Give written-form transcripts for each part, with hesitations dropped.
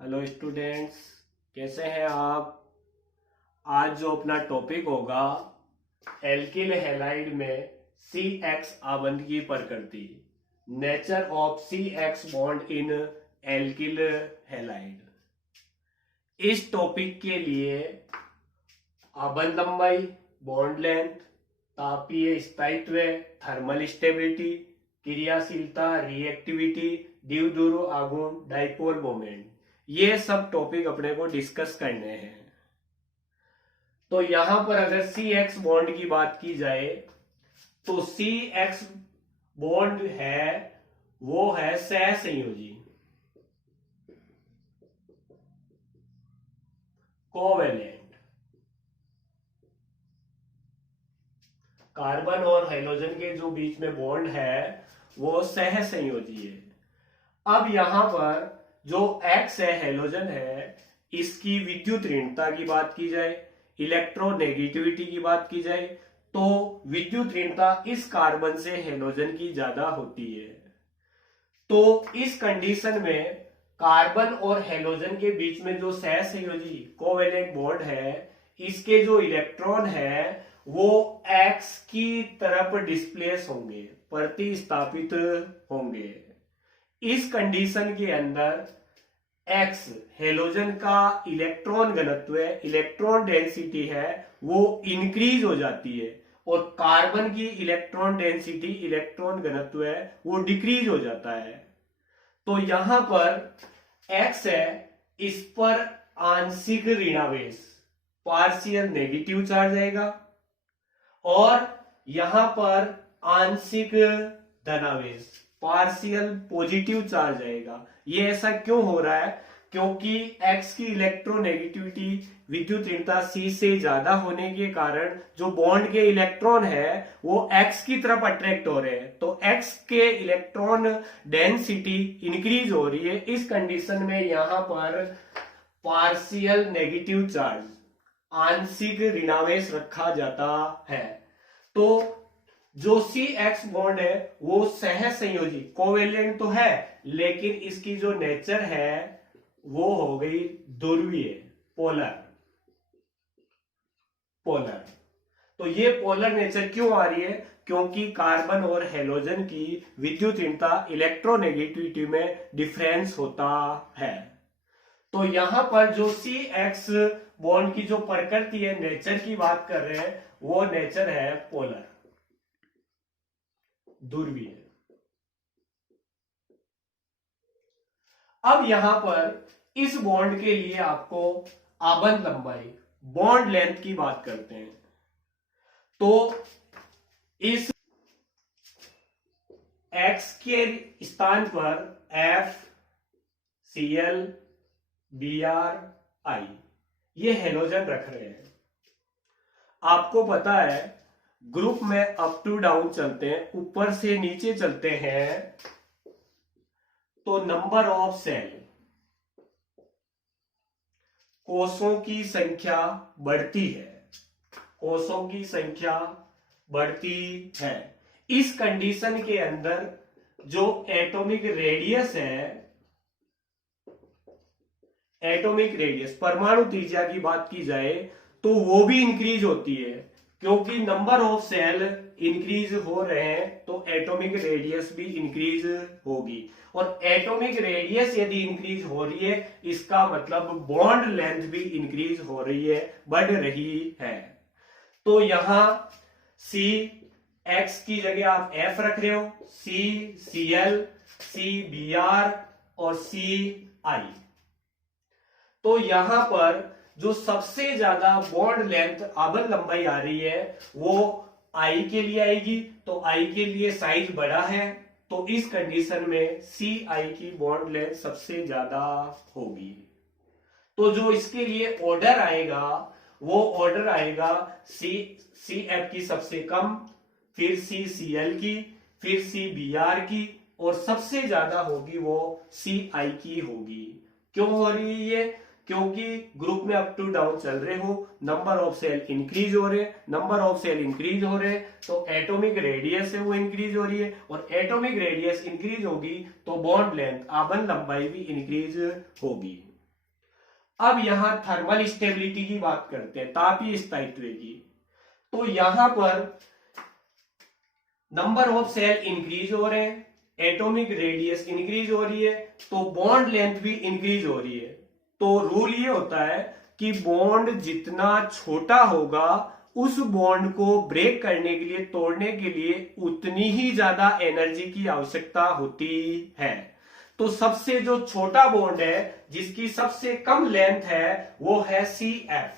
Hello students, कैसे हैं आप। आज जो अपना टॉपिक होगा एल्किल हैलाइड में सी एक्स आबंध की प्रकृति, nature of C X bond in alkyl halide. इस टॉपिक के लिए आबंध लंबाई, बॉन्ड लेंथ, तापीय स्थायित्व, थर्मल स्टेबिलिटी, क्रियाशीलता, रिएक्टिविटी, द्विध्रुव आघूर्ण, डाइपोल मोमेंट, ये सब टॉपिक अपने को डिस्कस करने हैं। तो यहां पर अगर सी एक्स बॉन्ड की बात की जाए तो सी एक्स बॉन्ड है वो है सहसंयोजी, कोवेलेंट। कार्बन और हाइड्रोजन के जो बीच में बॉन्ड है वो सहसंयोजी है। अब यहां पर जो एक्स है, हाइड्रोजन है, इसकी विद्युत ऋणता की बात की जाए, इलेक्ट्रोनेगेटिविटी की बात की जाए, तो विद्युत ऋणता इस कार्बन से हाइड्रोजन की ज्यादा होती है। तो इस कंडीशन में कार्बन और हाइड्रोजन के बीच में जो सहसंयोजी कोवेलेंट बॉन्ड है, इसके जो इलेक्ट्रॉन है वो एक्स की तरफ डिस्प्लेस होंगे, प्रतिस्थापित होंगे। इस कंडीशन के अंदर एक्स हेलोजन का इलेक्ट्रॉन घनत्व, इलेक्ट्रॉन डेंसिटी है, वो इंक्रीज हो जाती है और कार्बन की इलेक्ट्रॉन डेंसिटी, इलेक्ट्रॉन घनत्व है, वो डिक्रीज हो जाता है। तो यहां पर एक्स है, इस पर आंशिक ऋणावेश, पार्शियल नेगेटिव चार्ज आएगा, और यहां पर आंशिक धनावेश, पार्शियल पॉजिटिव चार्ज आएगा। ये ऐसा क्यों हो रहा है? क्योंकि एक्स की इलेक्ट्रोनेगेटिविटी, विद्युत ऋणता सी से ज्यादा होने के कारण जो बॉन्ड के इलेक्ट्रॉन है वो एक्स की तरफ अट्रैक्ट हो रहे हैं, तो एक्स के इलेक्ट्रॉन डेंसिटी इंक्रीज हो रही है। इस कंडीशन में यहां पर पार्शियल नेगेटिव चार्ज, आंशिक ऋणावेश रखा जाता है। तो जो सी एक्स बॉन्ड है वो सहसंयोजी, कोवेलेंट तो है, लेकिन इसकी जो नेचर है वो हो गई ध्रुवीय, पोलर। पोलर तो ये पोलर नेचर क्यों आ रही है? क्योंकि कार्बन और हेलोजन की विद्युत ऋणता, इलेक्ट्रोनेगेटिविटी में डिफरेंस होता है। तो यहां पर जो सी एक्स बॉन्ड की जो प्रकृति है, नेचर की बात कर रहे हैं, वो नेचर है पोलर, ध्रुवीय। अब यहां पर इस बॉन्ड के लिए आपको आबंध लंबाई, बॉन्ड लेंथ की बात करते हैं। तो इस एक्स के स्थान पर F, C L, B R, I, ये हेलोजन रख रहे हैं। आपको पता है ग्रुप में अप टू डाउन चलते हैं, ऊपर से नीचे चलते हैं, तो नंबर ऑफ सेल, कोषों की संख्या बढ़ती है, कोषों की संख्या बढ़ती है। इस कंडीशन के अंदर जो एटॉमिक रेडियस है, एटॉमिक रेडियस, परमाणु त्रिज्या की बात की जाए तो वो भी इंक्रीज होती है, क्योंकि नंबर ऑफ सेल इंक्रीज हो रहे हैं तो एटॉमिक रेडियस भी इंक्रीज होगी। और एटॉमिक रेडियस यदि इंक्रीज हो रही है, इसका मतलब बॉन्ड लेंथ भी इंक्रीज हो रही है, बढ़ रही है। तो यहां सी एक्स की जगह आप एफ रख रहे हो, C L, C B R और सी आई। तो यहां पर जो सबसे ज्यादा बॉन्ड लेंथ, आबंध लंबाई आ रही है वो आई के लिए आएगी। तो आई के लिए साइज बड़ा है, तो इस कंडीशन में सी आई की बॉन्ड लेंथ सबसे ज्यादा होगी। तो जो इसके लिए ऑर्डर आएगा वो ऑर्डर आएगा सी एफ की सबसे कम, फिर सी एल की, फिर सी बी आर की, और सबसे ज्यादा होगी वो सी आई की होगी। क्यों हो रही है ये? क्योंकि ग्रुप में अप टू डाउन चल रहे हो, नंबर ऑफ सेल इंक्रीज हो रहे, नंबर ऑफ सेल इंक्रीज हो रहे, तो एटॉमिक रेडियस है वो इंक्रीज हो रही है, और एटॉमिक रेडियस इंक्रीज होगी तो बॉन्ड लेंथ, आबंध लंबाई भी इंक्रीज होगी। अब यहां थर्मल स्टेबिलिटी की बात करते हैं, तापीय स्थायित्व की। तो यहां पर नंबर ऑफ सेल इंक्रीज हो रहे हैं, एटॉमिक रेडियस इंक्रीज हो रही है, तो बॉन्ड लेंथ भी इंक्रीज हो रही है। तो रूल ये होता है कि बॉन्ड जितना छोटा होगा उस बॉन्ड को ब्रेक करने के लिए, तोड़ने के लिए उतनी ही ज्यादा एनर्जी की आवश्यकता होती है। तो सबसे जो छोटा बॉन्ड है जिसकी सबसे कम लेंथ है वो है CF,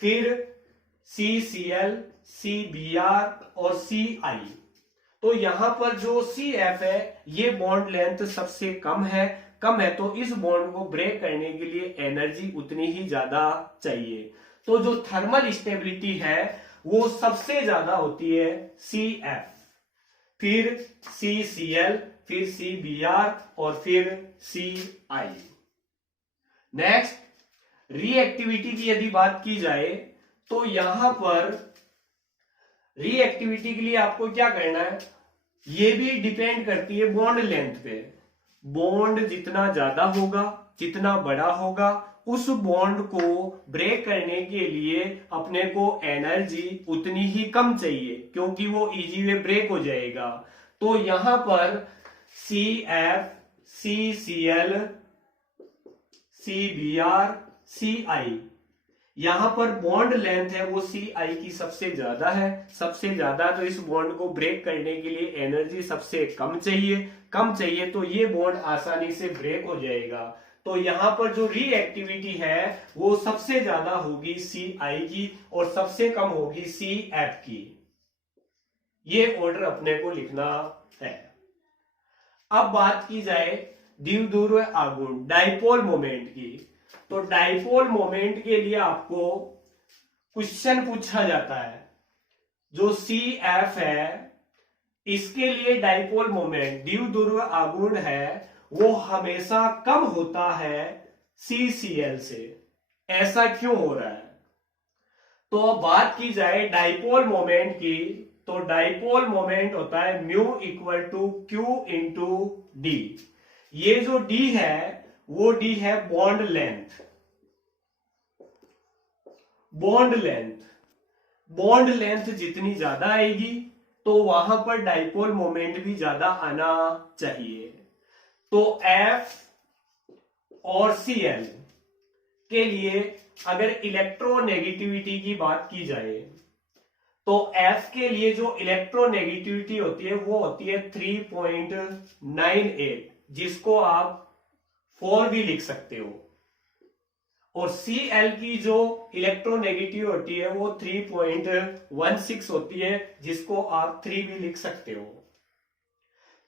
फिर CCl, CBr और CI। तो यहां पर जो CF है ये बॉन्ड लेंथ सबसे कम है, तो इस बॉन्ड को ब्रेक करने के लिए एनर्जी उतनी ही ज्यादा चाहिए। तो जो थर्मल स्टेबिलिटी है वो सबसे ज्यादा होती है CF, फिर CCl, फिर CBr और फिर CI। नेक्स्ट रिएक्टिविटी की यदि बात की जाए तो यहां पर रिएक्टिविटी के लिए आपको क्या करना है, ये भी डिपेंड करती है बॉन्ड लेंथ पे। बॉन्ड जितना ज्यादा होगा, जितना बड़ा होगा, उस बॉन्ड को ब्रेक करने के लिए अपने को एनर्जी उतनी ही कम चाहिए, क्योंकि वो इजी वे ब्रेक हो जाएगा। तो यहां पर CF, CCl, CBr, CI, यहां पर बॉन्ड लेंथ है वो CI की सबसे ज्यादा है, सबसे ज्यादा। तो इस बॉन्ड को ब्रेक करने के लिए एनर्जी सबसे कम चाहिए, तो ये बॉन्ड आसानी से ब्रेक हो जाएगा। तो यहां पर जो रिएक्टिविटी है वो सबसे ज्यादा होगी CI की और सबसे कम होगी CF की। ये ऑर्डर अपने को लिखना है। अब बात की जाए द्विध्रुव आघूर्ण, डाइपोल मोमेंट की। तो डाइपोल मोमेंट के लिए आपको क्वेश्चन पूछा जाता है, जो CF है इसके लिए डाइपोल मोमेंट, द्विध्रुव आघूर्ण है, वो हमेशा कम होता है CCl से। ऐसा क्यों हो रहा है? तो अब बात की जाए डाइपोल मोमेंट की, तो डाइपोल मोमेंट होता है mu equal to Q into D. ये जो D है वो D है बॉन्ड लेंथ। बॉन्ड लेंथ जितनी ज्यादा आएगी तो वहां पर डाइपोल मोमेंट भी ज्यादा आना चाहिए। तो F और Cl के लिए अगर इलेक्ट्रोनेगेटिविटी की बात की जाए तो F के लिए जो इलेक्ट्रोनेगेटिविटी होती है वो होती है 3.98, जिसको आप 4 भी लिख सकते हो। और Cl की जो इलेक्ट्रोनेगेटिव होती है वो 3.16 होती है, जिसको आप 3 भी लिख सकते हो।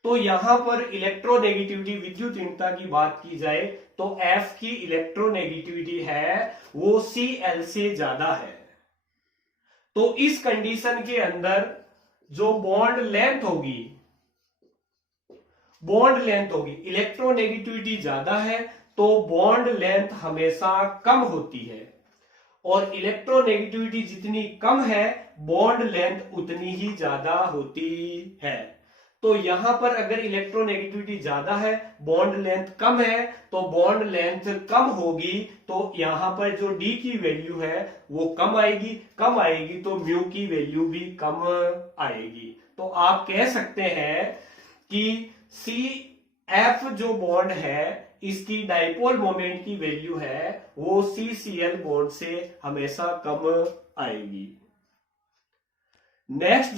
तो यहां पर इलेक्ट्रोनेगेटिविटी, विद्युत ऋणता की बात की जाए तो F की इलेक्ट्रोनेगेटिविटी है वो Cl से ज्यादा है। तो इस कंडीशन के अंदर जो बॉन्ड लेंथ होगी, इलेक्ट्रोनेगेटिविटी ज्यादा है तो बॉन्ड लेंथ हमेशा कम होती है, और इलेक्ट्रोनेगेटिविटी जितनी कम है बॉन्ड लेंथ उतनी ही ज्यादा होती है। तो यहां पर अगर इलेक्ट्रोनेगेटिविटी ज्यादा है, बॉन्ड लेंथ कम है, तो बॉन्ड लेंथ कम होगी, तो यहां पर जो D की वैल्यू है वो कम आएगी, तो म्यू की वैल्यू भी कम आएगी। तो आप कह सकते हैं कि CF जो बॉन्ड है इसकी डाइपोल मोमेंट की वैल्यू है वो CCl बॉन्ड से हमेशा कम आएगी। नेक्स्ट